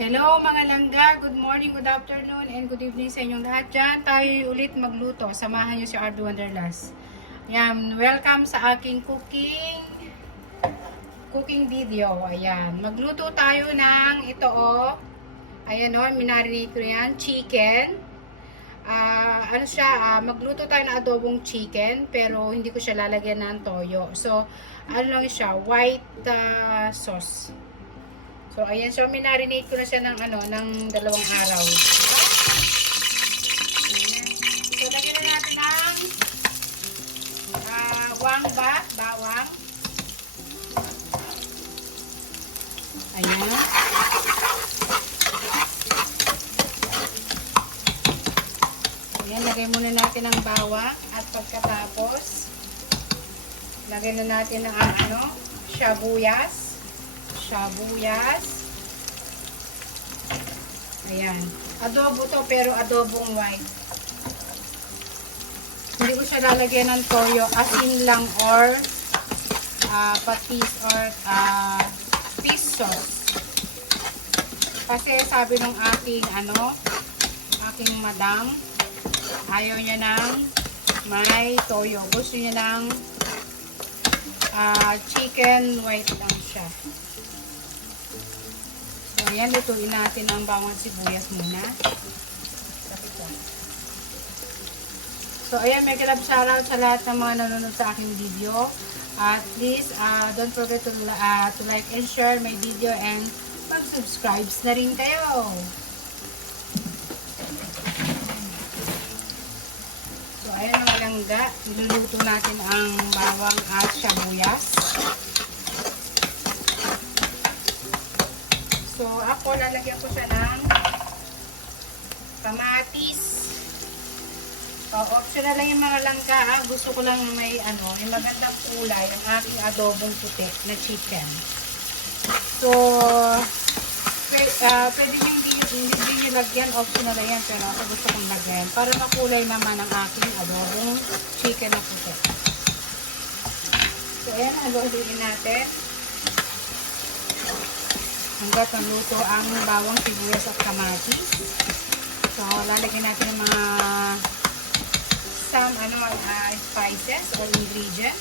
Hello mga langga, good morning, good afternoon, and good evening sa inyong lahat dyan. Tayo ulit magluto. Samahan nyo si RB Wanderlust. Yan, welcome sa aking cooking video. Ayan, magluto tayo ng ito Ayan minarinate ko yan, chicken. Magluto tayo ng adobong chicken, pero hindi ko siya lalagyan ng toyo. So, ano lang siya, white sauce. So, ayan. So, minarinate ko na siya ng 2 araw. Ayan. So, lagyan na natin ng bawang. Ayan. Ayan, lagay muna natin ang bawang. At pagkatapos, lagyan na natin ng sibuyas. Ayan. Adobo to, pero adobong white. Hindi ko siya lalagyan ng toyo, asin lang or patis or fish sauce. Kasi sabi ng aking madam, ayaw niya ng may toyo. Gusto niya ng chicken white lang siya. So, ayan, lutuin natin ang bawang sibuyas muna. So, ayan, may kilab shoutout sa lahat ng mga nanonood sa aking video. Please, don't forget to like and share my video and mag-subscribe na rin kayo. So, ayan ang langga. Niluluto natin ang bawang at sibuyas. So, ako lalagyan ko siya ng kamatis. Optional lang yung mga langka. Gusto ko lang may yung magandang kulay ng aking adobong puti na chicken. So, pwede hindi nyo lagyan. Optional lang yan. Pero ako gusto kong lagyan. Para makulay naman ang aking adobong chicken na puti. So, ayan. Haluin natin. Hanggat naluto ang bawang, sibuyas at kamatis. So, lalagyan natin ng mga spices or ingredients.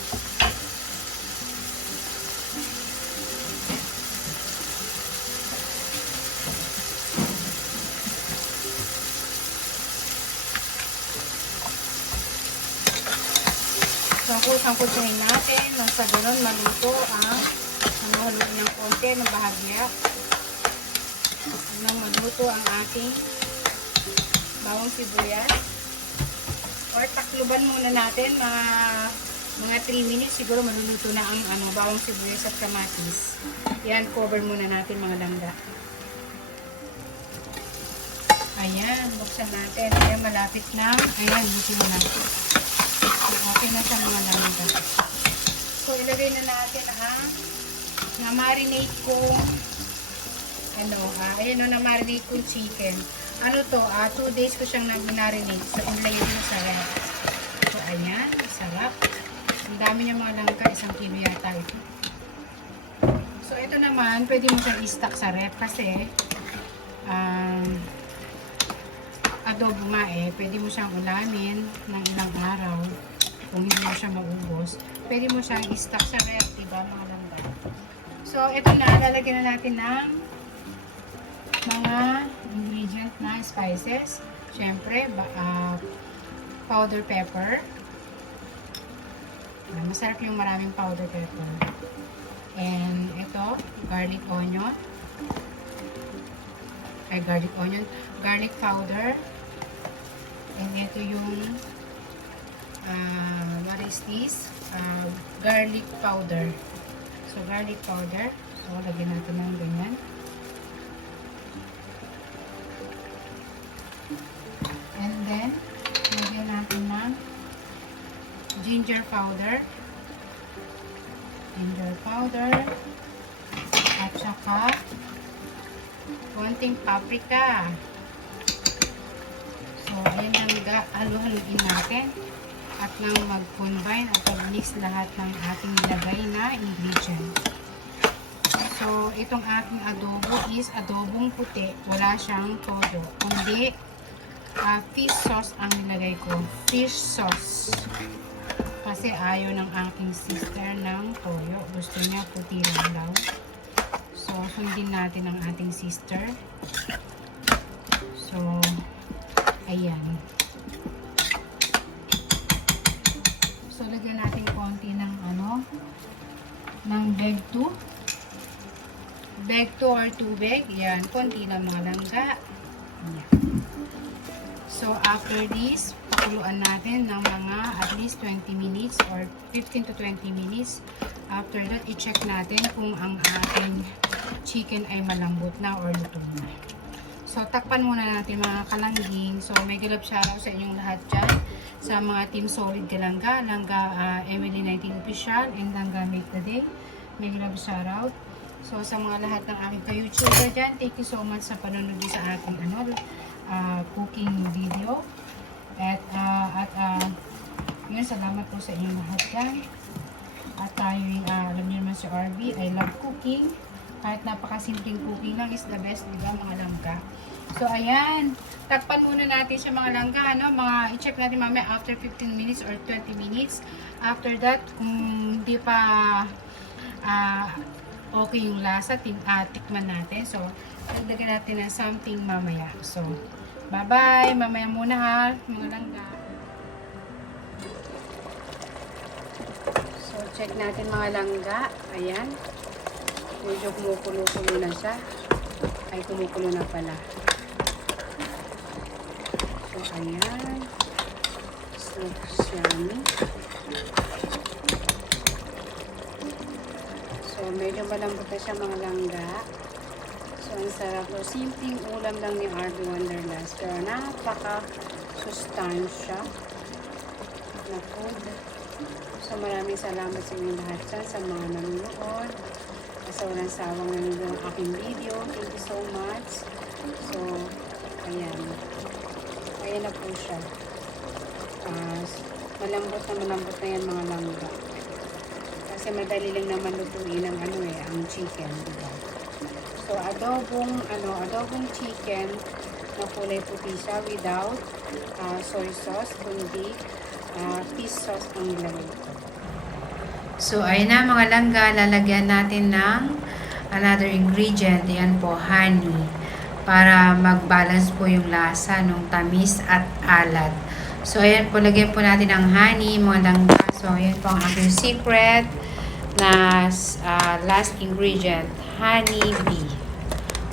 Sangkutsahin natin nang sa ganun maluto ang haluin ng konti ng bahagya nang maluto ang ating bawang sibuyas. Or takluban muna natin mga 3 minutes siguro maluluto na ang bawang sibuyas at kamatis. Yan, cover muna natin mga langga. Ayan, buksan natin. Ayan, malapit na. Ayan, buti mo na. Okay na siya mga langga. So, ilagay na natin na-marinate kong na-marinate kong chicken. Ano to? 2 days ko siyang nag-marinate. So, inlay mo sa rep. So, ayan. Sarap. Ang dami niya mga langka. 1 kilo yata ito. So, ito naman, pwede mo siyang i-stock sa rep kasi adobo nga pwede mo siyang ulamin ng ilang araw. Kung hindi mo siya maubos, pwede mo siyang i-stock sa rep. Diba mga langka? So, ito na. Lalagyan na natin ng mga ingredient na spices. Siyempre, powder pepper. Masarap yung maraming powder pepper. And ito, garlic powder. And ito yung what is this? Garlic powder. So, garlic powder. So, lagyan natin ng ganyan. And then, lagyan natin ng ginger powder. At saka, konting paprika. So, ayan lang, halu-haluin natin. At nang mag-combine at mag-mix lahat ng ating nilagay na ingredient. So, itong aking adobo is adobong puti. Wala siyang todo. Kundi, fish sauce ang nilagay ko. Fish sauce. Kasi ayaw ng aking sister ng toyo. Gusto niya puti lang daw. So, sundin natin ang ating sister. So, ayan. So, lagyan natin konti ng ng beg 2 or tubig. Yan, konti lang mga langga. Yan. So, after this, pakuluan natin ng mga at least 20 minutes or 15 to 20 minutes. After that, i-check natin kung ang ating chicken ay malambot na or luto na. So, takpan muna natin mga kalangging. So, may galap shoutout sa inyong lahat dyan. Sa mga Team Solid Galangga, Langga Emily 19 Official, and Langga Make the Day. May galap shoutout. So, sa mga lahat ng aking ka-YouTuber dyan, thank you so much sa panonood sa aking cooking video. At yun, salamat po sa inyong lahat dyan. At tayo alam niyo naman si RV, I love cooking. Kahit napakasimpleng cooking lang is the best, di ba mga langga? So, ayan. Takpan muna natin siya mga langga, i-check natin mamaya after 15 minutes or 20 minutes. After that, kung hindi pa okay yung lasa, tikman natin. So, dagdagan natin ng something mamaya. So, bye-bye. Mamaya muna ha, mga langga. So, check natin mga langga. Ayan. Medyo kumukulo-kulo na siya. Ay, kumukulo na pala. So, ayan. So, yummy. So, medyo malambot na siya mga langga. So, ang sarap. So, simpleng ulam lang ni RV Wonderlust. Pero napaka-sustansya na food. So, maraming salamat sa inyo lahat dyan, sa mga nanonood. Sa walang sawang nanonood ng aking video. Thank you so much. So, ayan. Ayan na po siya. Malambot na yan mga langga. Kasi madali lang naman lutuin ang ang chicken, diba? So, adobong chicken na kulay puti siya without soy sauce, kundi fish sauce ang nilagay ko. So, ayun na mga langga, lalagyan natin ng another ingredient. Yan po, honey. Para mag-balance po yung lasa ng tamis at alat. So, ayan po, lagyan po natin ng honey, mga langga. So, ayan po ang aking secret na last ingredient, honey bee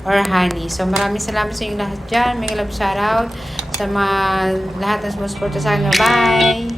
or honey. So, maraming salamat sa inyong lahat dyan. May love shoutout sa mga lahat ng support sa akin. Bye!